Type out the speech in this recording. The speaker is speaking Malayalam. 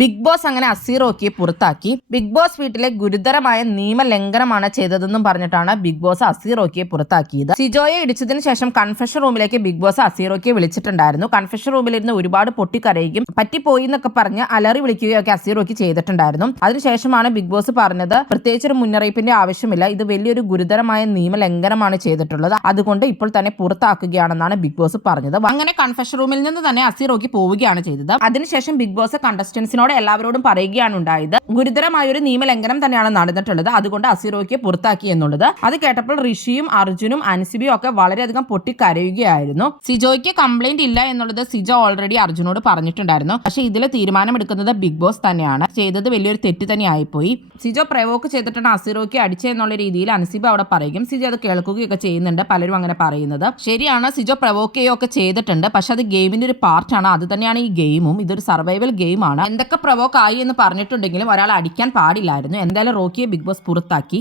ബിഗ് ബോസ് അങ്ങനെ അസീറോക്കിയെ പുറത്താക്കി. ബിഗ് ബോസ് വീട്ടിലെ ഗുരുതരമായ നിയമലംഘനമാണ് ചെയ്തതെന്നും പറഞ്ഞിട്ടാണ് ബിഗ് ബോസ് അസീറോക്കിയെ പുറത്താക്കിയത്. സിജോയെ ഇടിച്ചതിന് ശേഷം കൺഫെഷൻ റൂമിലേക്ക് ബിഗ് ബോസ് അസീറോക്കിയെ വിളിച്ചിട്ടുണ്ടായിരുന്നു. കൺഫെഷൻ റൂമിലിരുന്ന് ഒരുപാട് പൊട്ടിക്കരയുകയും പറ്റിപ്പോയി എന്നൊക്കെ പറഞ്ഞ് അലറി വിളിക്കുകയൊക്കെ അസീറോക്കി ചെയ്തിട്ടുണ്ടായിരുന്നു. അതിനുശേഷമാണ് ബിഗ് ബോസ് പറഞ്ഞത്, പ്രത്യേകിച്ച് ഒരു മുന്നറിയിപ്പിന്റെ ആവശ്യമില്ല, ഇത് വലിയൊരു ഗുരുതരമായ നിയമലംഘനമാണ് ചെയ്തിട്ടുള്ളത്, അതുകൊണ്ട് ഇപ്പോൾ തന്നെ പുറത്താക്കുകയാണെന്നാണ് ബിഗ് ബോസ് പറഞ്ഞത്. അങ്ങനെ കൺഫെഷൻ റൂമിൽ നിന്ന് തന്നെ അസീറോക്കി പോവുകയാണ് ചെയ്തത്. അതിനുശേഷം ബിഗ് ബോസ് കണ്ടസ്റ്റൻസിനോട് എല്ലാവരോടും പറയുകയാണ് ഉണ്ടായത്, ഗുരുതരമായ ഒരു നിയമലംഘനം തന്നെയാണ് നടന്നിട്ടുള്ളത്, അതുകൊണ്ട് അസീറോയ്ക്ക് പുറത്താക്കി എന്നുള്ളത്. അത് കേട്ടപ്പോൾ ഋഷിയും അർജുനും അൻസിബിയും ഒക്കെ വളരെയധികം പൊട്ടിക്കരയുകയായിരുന്നു. സിജോയ്ക്ക് കംപ്ലൈന്റ് ഇല്ല എന്നുള്ളത് സിജോ ഓൾറെഡി അർജുനോട് പറഞ്ഞിട്ടുണ്ടായിരുന്നു. പക്ഷേ ഇതിൽ തീരുമാനമെടുക്കുന്നത് ബിഗ് ബോസ് തന്നെയാണ്. ചെയ്തത് വലിയൊരു തെറ്റ് തന്നെ ആയിപ്പോയി. സിജോ പ്രവോക്ക് ചെയ്തിട്ടാണ് അസീറോയ്ക്ക് അടിച്ചെന്നുള്ള രീതിയിൽ അൻസിബ അവിടെ പറയും. സിജോ അത് കേൾക്കുകയൊക്കെ ചെയ്യുന്നുണ്ട്. പലരും അങ്ങനെ പറയുന്നത് ശരിയാണ്, സിജോ പ്രവോക്ക് ചെയ്യുകയൊക്കെ ചെയ്തിട്ടുണ്ട്. പക്ഷെ അത് ഗെയിമിന്റെ ഒരു പാർട്ടാണ്. അത് തന്നെയാണ് ഈ ഗെയിമും. ഇതൊരു സർവൈവൽ ഗെയിമാണ്. എന്തൊക്കെ പ്രവോക്ക് ആയി എന്ന് പറഞ്ഞിട്ടുണ്ടെങ്കിലും ഒരാൾ അടിക്കാൻ പാടില്ലായിരുന്നു. എന്തായാലും റോക്കിയെ ബിഗ് ബോസ് പുറത്താക്കി.